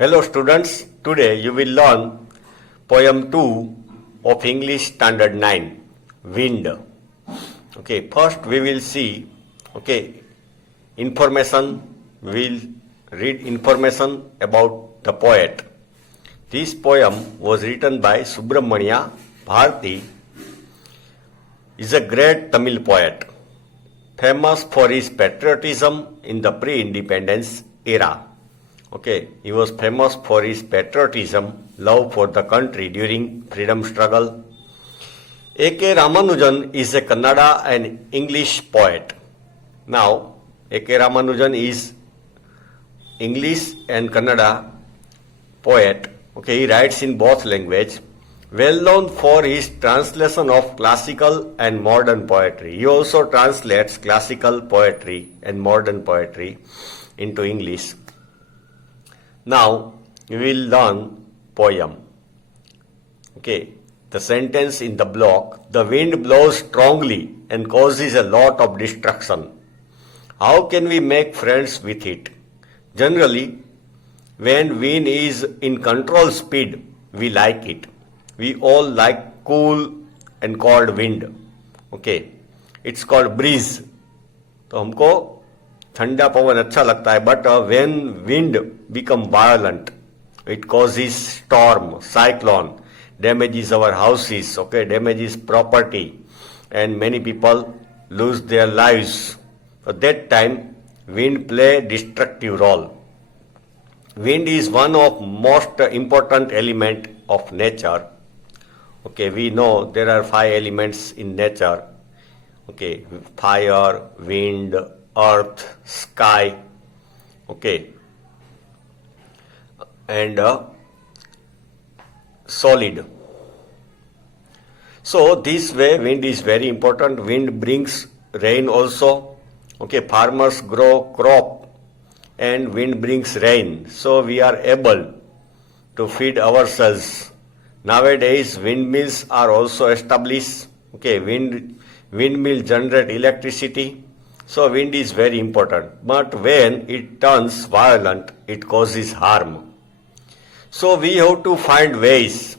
Hello students, today you will learn poem 2 of English Standard 9, Wind. Okay, first we will see, information, we will read information about the poet. This poem was written by Subramania Bharati. Is a great Tamil poet, famous for his patriotism in the pre-independence era. Okay, he was famous for his patriotism, love for the country during freedom struggle. A.K. Ramanujan is a Kannada and English poet. Now, A.K. Ramanujan is English and Kannada poet. Okay, he writes in both languages. Well known for his translation of classical and modern poetry. He also translates classical poetry and modern poetry into English. Now, we will learn poem. Okay, the sentence in the block. The wind blows strongly and causes a lot of destruction. How can we make friends with it? Generally, when wind is in control speed, we like it. We all like cool and cold wind. Okay, it's called breeze. तो हमको ठंडा पवन अच्छा लगता है, but when wind become violent it causes storm, cyclone, damages our houses, okay, damages property, and many people lose their lives. At that time, wind play destructive role. Wind is one of most important element of nature. Okay, we know there are 5 elements in nature. Okay, fire, wind, earth, sky, okay, and solid. So this way wind is very important. Wind brings rain also. Okay, farmers grow crop and wind brings rain. So we are able to feed ourselves. Nowadays windmills are also established. Okay, windmill generate electricity. So wind is very important. But when it turns violent, it causes harm. So we have to find ways,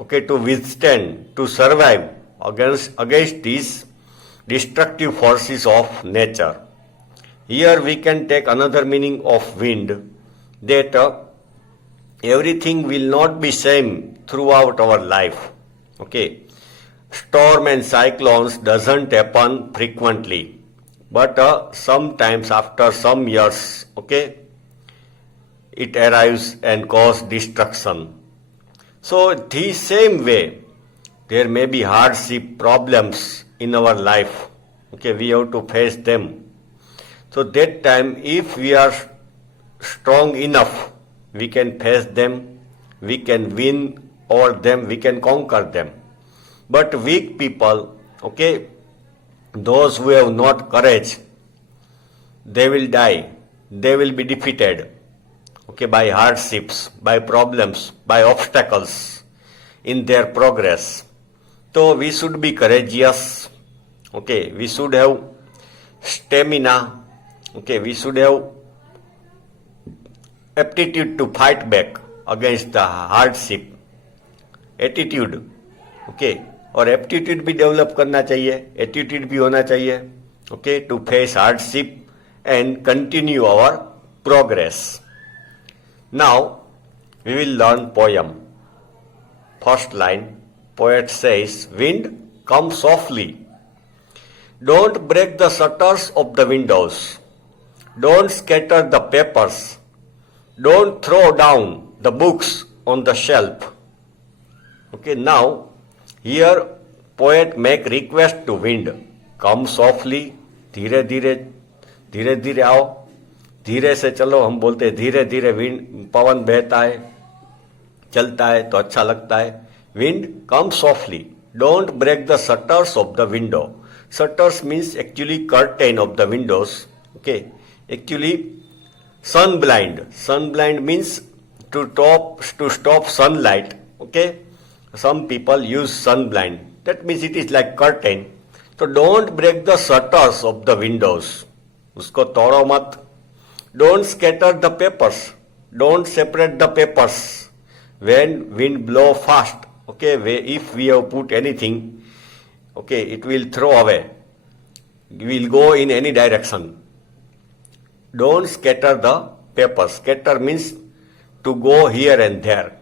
okay, to withstand, to survive against these destructive forces of nature. Here we can take another meaning of wind, that everything will not be same throughout our life. Okay, storm and cyclones doesn't happen frequently, but sometimes after some years, okay, it arrives and cause destruction. So the same way, there may be hardship, problems in our life. Okay, we have to face them. So that time, if we are strong enough, we can face them, we can win over them, we can conquer them. But weak people, okay, those who have not courage, they will die, they will be defeated. Okay, by hardships, by problems, by obstacles in their progress. So we should be courageous. Okay, we should have stamina. Okay, we should have aptitude to fight back against the hardship. Attitude. Okay, और aptitude भी develop करना चाहिए, attitude भी होना चाहिए. Okay, to face hardship and continue our progress. Now, we will learn poem. First line, poet says, wind, come softly. Don't break the shutters of the windows. Don't scatter the papers. Don't throw down the books on the shelf. Okay, now, here poet make request to wind. Come softly, धीरे धीरे आओ. धीरे से चलो, हम बोलते हैं धीरे धीरे विंड, पवन बहता है, चलता है तो अच्छा लगता है. Wind come softly, don't break the shutters of the window. Shutters means actually curtain of the windows. Okay, actually sun blind means to stop sunlight. Okay, some people use sun blind, that means it is like curtain. So don't break the shutters of the windows, उसको तोड़ो मत. Don't scatter the papers, don't separate the papers when wind blow fast. Okay, if we have put anything, okay, it will throw away. It will go in any direction. Don't scatter the papers. Scatter means to go here and there.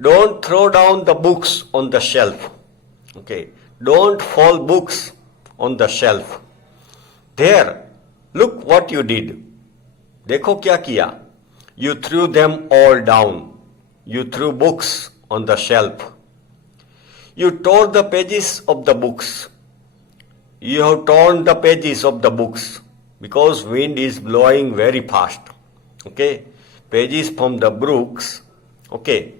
Don't throw down the books on the shelf. Okay, don't fall books on the shelf. There, look what you did. देखो क्या किया? You threw them all down. You threw books on the shelf. You tore the pages of the books. You have torn the pages of the books because wind is blowing very fast. Okay, pages from the books. Okay,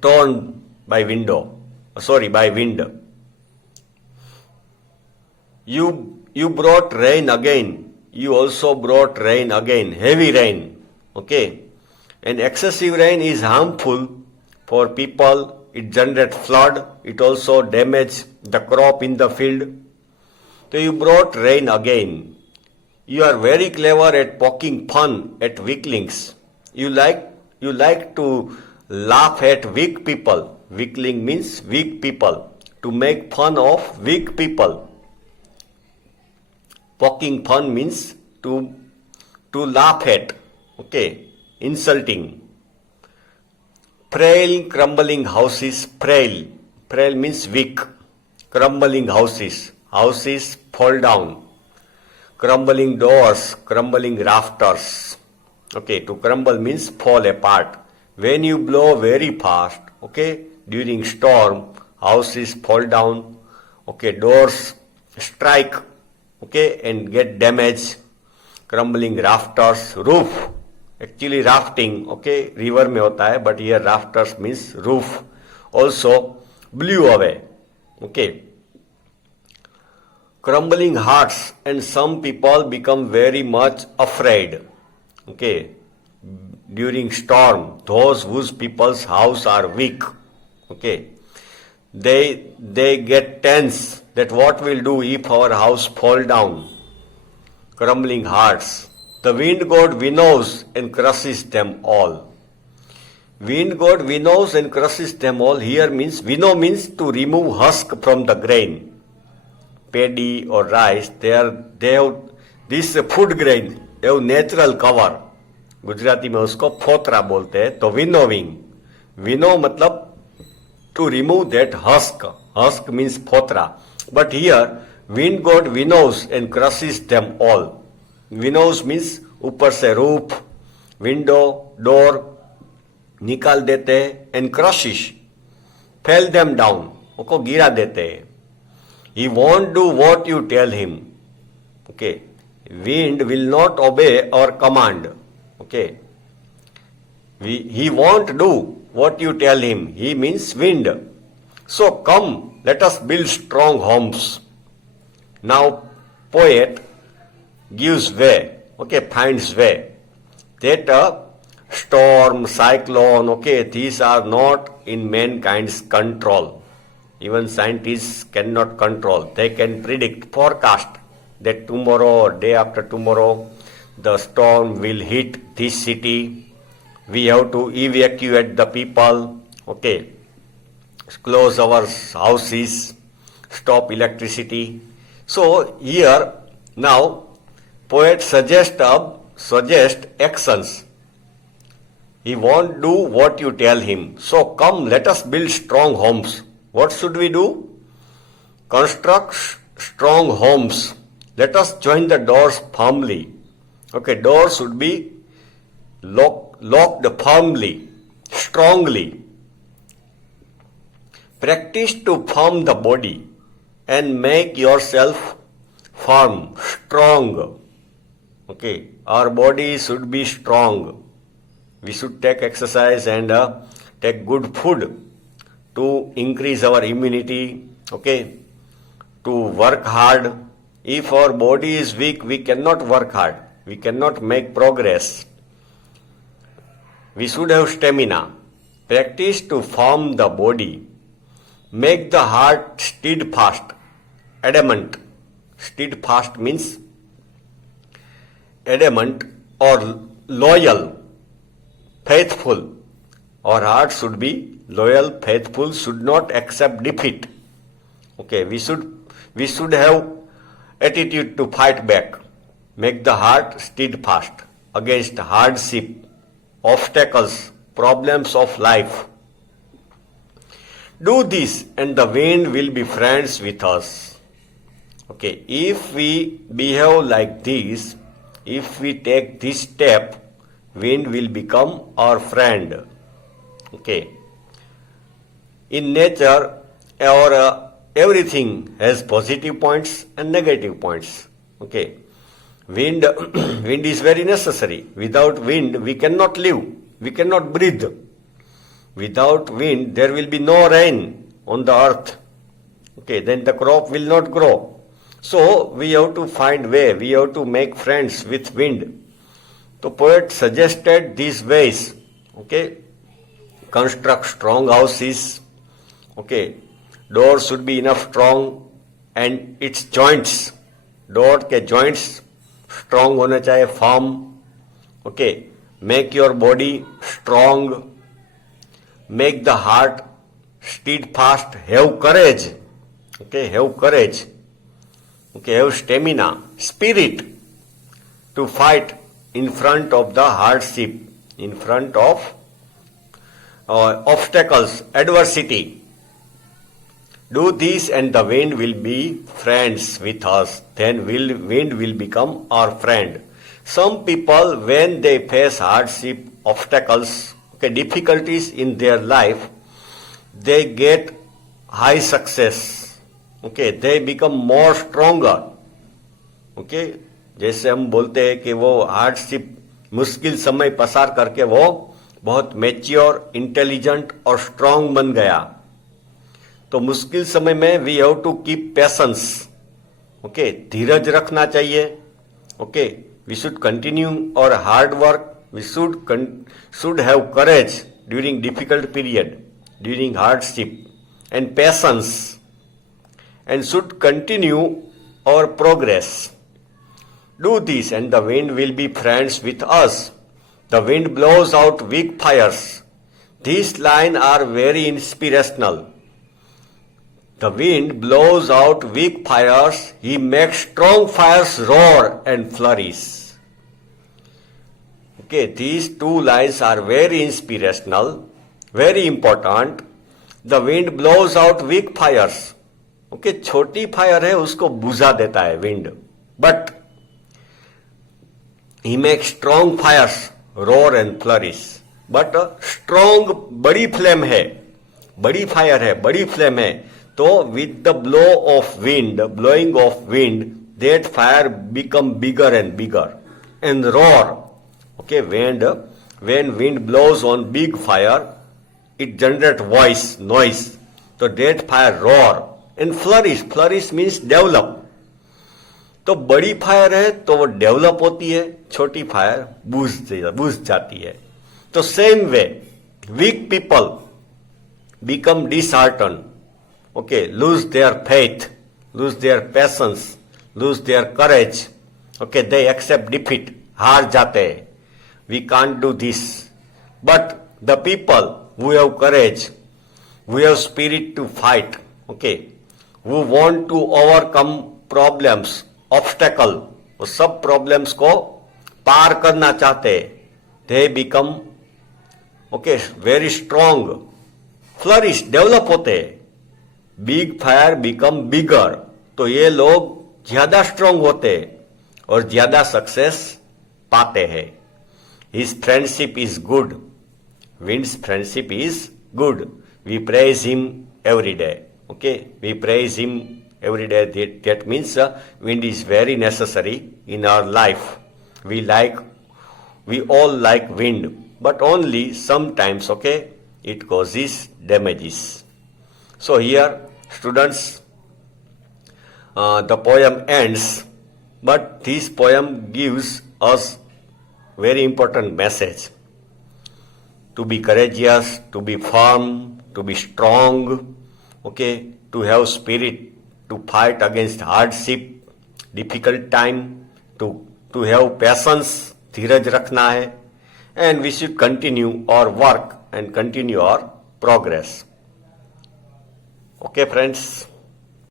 torn by by wind. You brought rain again. You also brought rain again, heavy rain. Okay, and excessive rain is harmful for people. It generates flood. It also damages the crop in the field. So you brought rain again. You are very clever at poking fun at weaklings. You like to laugh at weak people. Weakling means weak people. To make fun of weak people. Poking fun means to laugh at. Okay, insulting. Frail, crumbling houses. Frail. Frail means weak. Crumbling houses. Houses fall down. Crumbling doors. Crumbling rafters. Okay, to crumble means fall apart. When you blow very fast, okay, during storm, houses fall down. Okay, doors strike. Okay, and get damaged. Crumbling rafters. Roof. Actually rafting, okay, river में होता है, but here rafters means roof. Also blew away. Okay. Crumbling hearts, and some people become very much afraid. Okay. During storm, those whose people's house are weak. Okay. They get tense that what we'll do if our house fall down. Crumbling hearts. The wind god winnows and crushes them all. Wind god winnows and crushes them all. Here means, winnow means to remove husk from the grain. Paddy or rice, they have this food grain, they have natural cover. Gujarati में उसको फोतरा बोलते हैं. तो winnowing. Winnow मतलब to remove that husk. Husk means फोतरा. But here, wind god winnows and crushes them all. Winnows means ऊपर से roof, window, door निकाल देते हैं. एंड क्रशिश, फेल देम डाउन, उनको गिरा देते हैं. He won't do what you tell him. Okay, wind will not obey our command. Okay, he won't do what you tell him. He means wind. So come, let us build strong homes. Now poet gives way, okay, finds way. That storm, cyclone, okay, these are not in mankind's control. Even scientists cannot control. They can predict, forecast that tomorrow or day after tomorrow the storm will hit this city. We have to evacuate the people, okay, close our houses, stop electricity. So here now poet suggest actions. He won't do what you tell him. So come, let us build strong homes. What should we do? Construct strong homes. Let us join the doors firmly. Okay, doors should be locked firmly, strongly. Practice to firm the body and make yourself firm, strong. Okay, our body should be strong. We should take exercise and take good food to increase our immunity. Okay, to work hard. If our body is weak, we cannot work hard. We cannot make progress. We should have stamina. Practice to firm the body. Make the heart steadfast, adamant. Steadfast means adamant or loyal. faithful. Our heart should be loyal, faithful, should not accept defeat. Okay, we should have attitude to fight back. Make the heart steadfast against hardship, obstacles, problems of life. Do this and the wind will be friends with us. Okay, if we behave like this, if we take this step, wind will become our friend. Okay. In nature, everything has positive points and negative points. Okay. Wind is very necessary. Without wind, we cannot live. We cannot breathe. Without wind, there will be no rain on the earth. Okay, then the crop will not grow. So we have to find way. We have to make friends with wind. The poet suggested these ways. Okay, construct strong houses. Okay, doors should be enough strong and its joints. Door के joints strong होना चाहिए, firm. Okay, make your body strong. Make the heart steadfast. Have courage. Okay, have courage. Okay, have stamina, spirit to fight in front of the hardship, in front of obstacles, adversity. Do this and the wind will be friends with us. Then wind will become our friend. Some people, when they face hardship, obstacles, okay, difficulties in their life, they get high success. Okay, they become more stronger. Okay, जैसे हम बोलते हैं कि वो hardship, मुश्किल समय पसार करके वो बहुत मैच्योर, इंटेलिजेंट और स्ट्रांग बन गया. तो मुश्किल समय में we have to keep patience. Okay, धीरज रखना चाहिए. ओके, वी शुड कंटिन्यू और hard work. We should have courage during difficult period, during hardship, and patience, and should continue our progress. Do this and the wind will be friends with us. The wind blows out weak fires. These lines are very inspirational. The wind blows out weak fires. He makes strong fires roar and flourish. Okay, these two lines are very inspirational, very important. The wind blows out weak fires. Okay, छोटी fire है उसको बुझा देता है wind, but he make strong fires roar and flourish. But strong बड़ी flame है, बड़ी fire है, बड़ी फ्लेम है, तो with the blow of wind, blowing of wind, that fire become bigger and bigger and roar. Okay, when wind blows on big fire, it generate voice, noise. तो that fire roar. And flourish means develop. तो बड़ी fire है तो वो develop होती है, छोटी fire बुझ जाती है. तो same way weak people become dishearten. Okay, lose their faith, lose their patience, lose their courage. Okay, they accept defeat, हार जाते हैं. We can't do this. But the people who have courage, who have spirit to fight, okay, who want to overcome problems, obstacle, वो सब problems को पार करना चाहते, they become okay very strong, flourish, develop होते. Big fire become bigger. तो ये लोग ज्यादा स्ट्रांग होते और ज्यादा सक्सेस पाते हैं. His friendship is good. Wind's friendship is good. We praise him every day. Okay, we praise him every day. That means wind is very necessary in our life. We all like wind, but only sometimes, okay, it causes damages. So here, students, the poem ends, but this poem gives us very important message. To be courageous, to be firm, to be strong. Okay, to have spirit to fight against hardship, difficult time, to have patience, धीरज रखना है, and we should continue our work and continue our progress. Okay, friends.